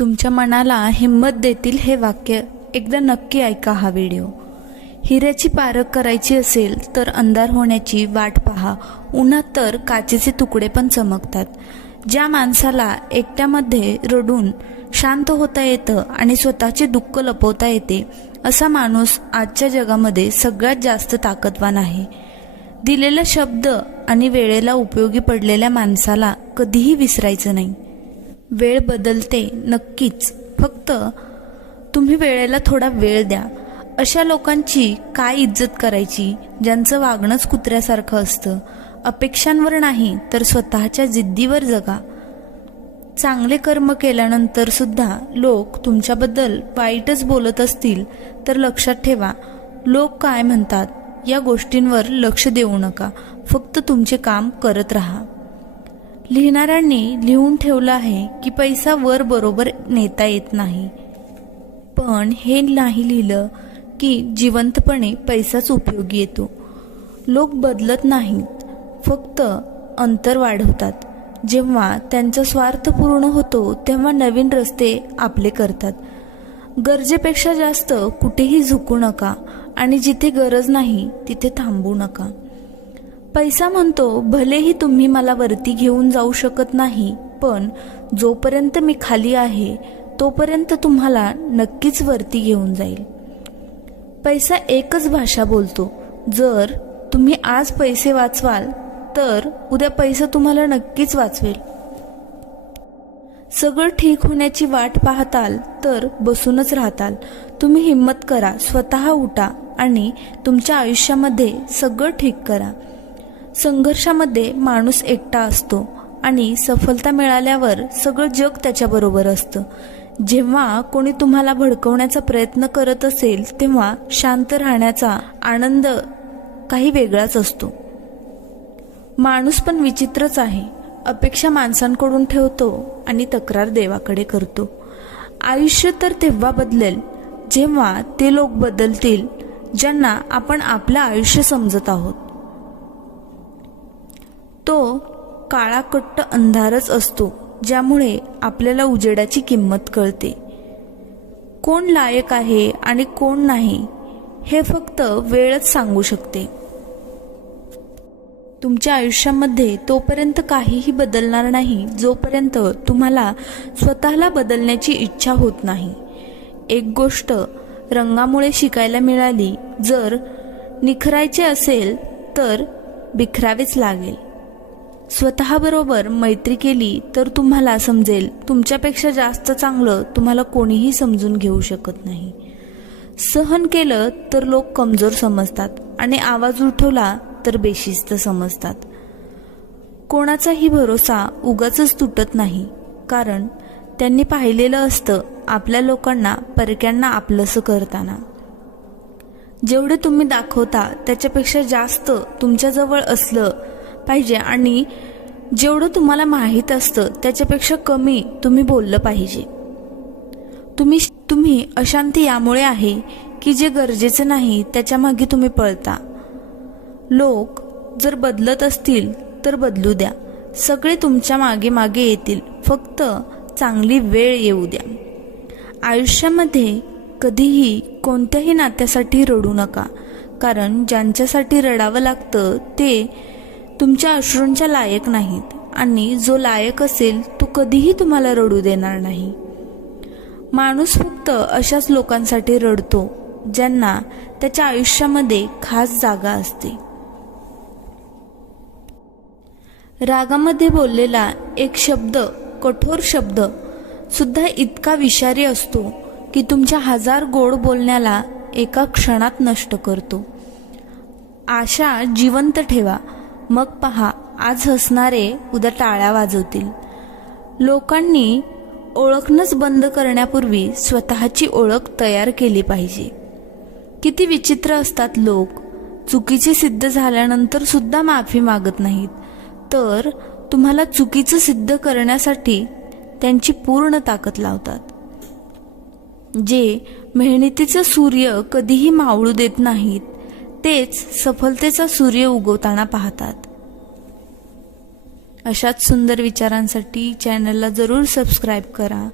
तुमच्या मनाला हिंमत देतील हे वाक्य एकदा नक्की ऐका हा व्हिडिओ. हिऱ्याची पारख करायची असेल तर अंधार होण्याची वाट पहा. उन्हात तर काचेचे तुकडे पण चमकतात. ज्या माणसाला एकट्यामध्ये रडून शांत होता येतं आणि स्वतःचे दुःख लपवता येते असा माणूस आजच्या जगामध्ये सगळ्यात जास्त ताकदवान आहे. दिलेला शब्द आणि वेळेला उपयोगी पडलेल्या माणसाला कधीही विसरायचं नाही. वेळ बदलते नक्कीच. फक्त तुम्ही वेळेला थोडा वेळ द्या. अशा लोकांची काय इज्जत करायची? ज्यांचं वागणंच कुत्र्यासारखं असतं. अपेक्षांवर नाही तर स्वतःच्या जिद्दीवर जगा. चांगले कर्म केल्यानंतर सुद्धा लोक तुमच्याबद्दल वाईटच बोलत असतील तर लक्षात ठेवा. लोक काय म्हणतात? या गोष्टींवर लक्ष देऊ नका. फक्त तुमचे काम करत राहा. लिहिणाऱ्यांनी लिहून ठेवलं आहे की पैसा वर बरोबर नेता येत नाही. पण हे नाही लिहिलं की जिवंतपणे पैसाच उपयोगी येतो. लोक बदलत नाहीत फक्त अंतर वाढवतात. जेव्हा त्यांचा स्वार्थ पूर्ण होतो तेव्हा नवीन रस्ते आपले करतात. गरजेपेक्षा जास्त कुठेही झुकू नका आणि जिथे गरज नाही तिथे थांबू नका. पैसा म्हणतो भलेही तुम्ही मला वरती घेऊन जाऊ शकत नाही पण जोपर्यंत मी खाली आहे तोपर्यंत तुम्हाला नक्कीच वरती घेऊन जाईल. पैसा एकच भाषा बोलतो. जर तुम्ही आज पैसे वाचवाल तर उद्या पैसा तुम्हाला नक्कीच वाचवेल. सगळं ठीक होण्याची वाट पाहताल तर बसूनच राहताल. तुम्ही हिंमत करा स्वतः उठा आणि तुमच्या आयुष्यामध्ये सगळं ठीक करा. संघर्षामध्ये माणूस एकटा असतो आणि सफलता मिळाल्यावर सगळं जग त्याच्याबरोबर असतं. जेव्हा कोणी तुम्हाला भडकवण्याचा प्रयत्न करत असेल तेव्हा शांत राहण्याचा आनंद काही वेगळाच असतो. माणूस पण विचित्रच आहे. अपेक्षा माणसांकडून ठेवतो आणि तक्रार देवाकडे करतो. आयुष्य तर तेव्हा बदलेल जेव्हा ते लोक बदलतील ज्यांना आपण आपलं आयुष्य समजत आहोत तो काळाकट्ट अंधारच असतो ज्यामुळे आपल्याला उजेडाची किंमत कळते. कोण लायक आहे आणि कोण नाही हे फक्त वेळच सांगू शकते. तुमच्या आयुष्यामध्ये तोपर्यंत काहीही बदलणार नाही जोपर्यंत तुम्हाला स्वतःला बदलण्याची इच्छा होत नाही. एक गोष्ट रंगामुळे शिकायला मिळाली जर निखरायचे असेल तर बिखरावेच लागेल. स्वतःबरोबर मैत्री केली तर तुम्हाला समजेल तुमच्यापेक्षा जास्त चांगलं तुम्हाला कोणीही समजून घेऊ शकत नाही. सहन केलं तर लोक कमजोर समजतात आणि आवाज उठवला तर बेशिस्त समजतात. कोणाचाही भरोसा उगाच तुटत नाही कारण त्यांनी पाहिलेलं असतं आपल्या लोकांना परक्यांना आपलंसं करताना. जेवढे तुम्ही दाखवता त्याच्यापेक्षा जास्त तुमच्याजवळ असलं पाहिजे आणि जेवढं तुम्हाला माहीत असतं त्याच्यापेक्षा कमी तुम्ही बोललं पाहिजे. तुम्ही तुम्ही अशांती यामुळे आहे की जे गरजेचं नाही त्याच्यामागे तुम्ही पळता. लोक जर बदलत असतील तर बदलू द्या. सगळे तुमच्या मागे मागे येतील. फक्त चांगली वेळ येऊ द्या. आयुष्यामध्ये कधीही कोणत्याही नात्यासाठी रडू नका. कारण ज्यांच्यासाठी रडावं लागतं ते तुमच्या अश्रूंच्या लायक नाहीत. आणि जो लायक असेल तो कधीही तुम्हाला रडू देणार नाही. माणूस फक्त अशाच लोकांसाठी रडतो ज्यांना त्याच्या आयुष्यामध्ये खास जागा असते. रागामध्ये बोललेला एक शब्द कठोर शब्द सुद्धा इतका विषारी असतो की तुमच्या हजार गोड बोलण्याला एका क्षणात नष्ट करतो. आशा जिवंत ठेवा. मग पहा आज हसणारे उद्या टाळ्या वाजवतील. लोकांनी ओळखणंच बंद करण्यापूर्वी स्वतःची ओळख तयार केली पाहिजे. किती विचित्र असतात लोक. चुकीचे सिद्ध झाल्यानंतर सुद्धा माफी मागत नाहीत. तर तुम्हाला चुकीचं सिद्ध करण्यासाठी त्यांची पूर्ण ताकद लावतात. जे मेहनतीचं सूर्य कधीही मावळू देत नाहीत तेच सफलतेचा सूर्य उगवताना पाहतात. अशाच सुंदर विचारांसाठी चॅनलला जरूर सबस्क्राईब करा.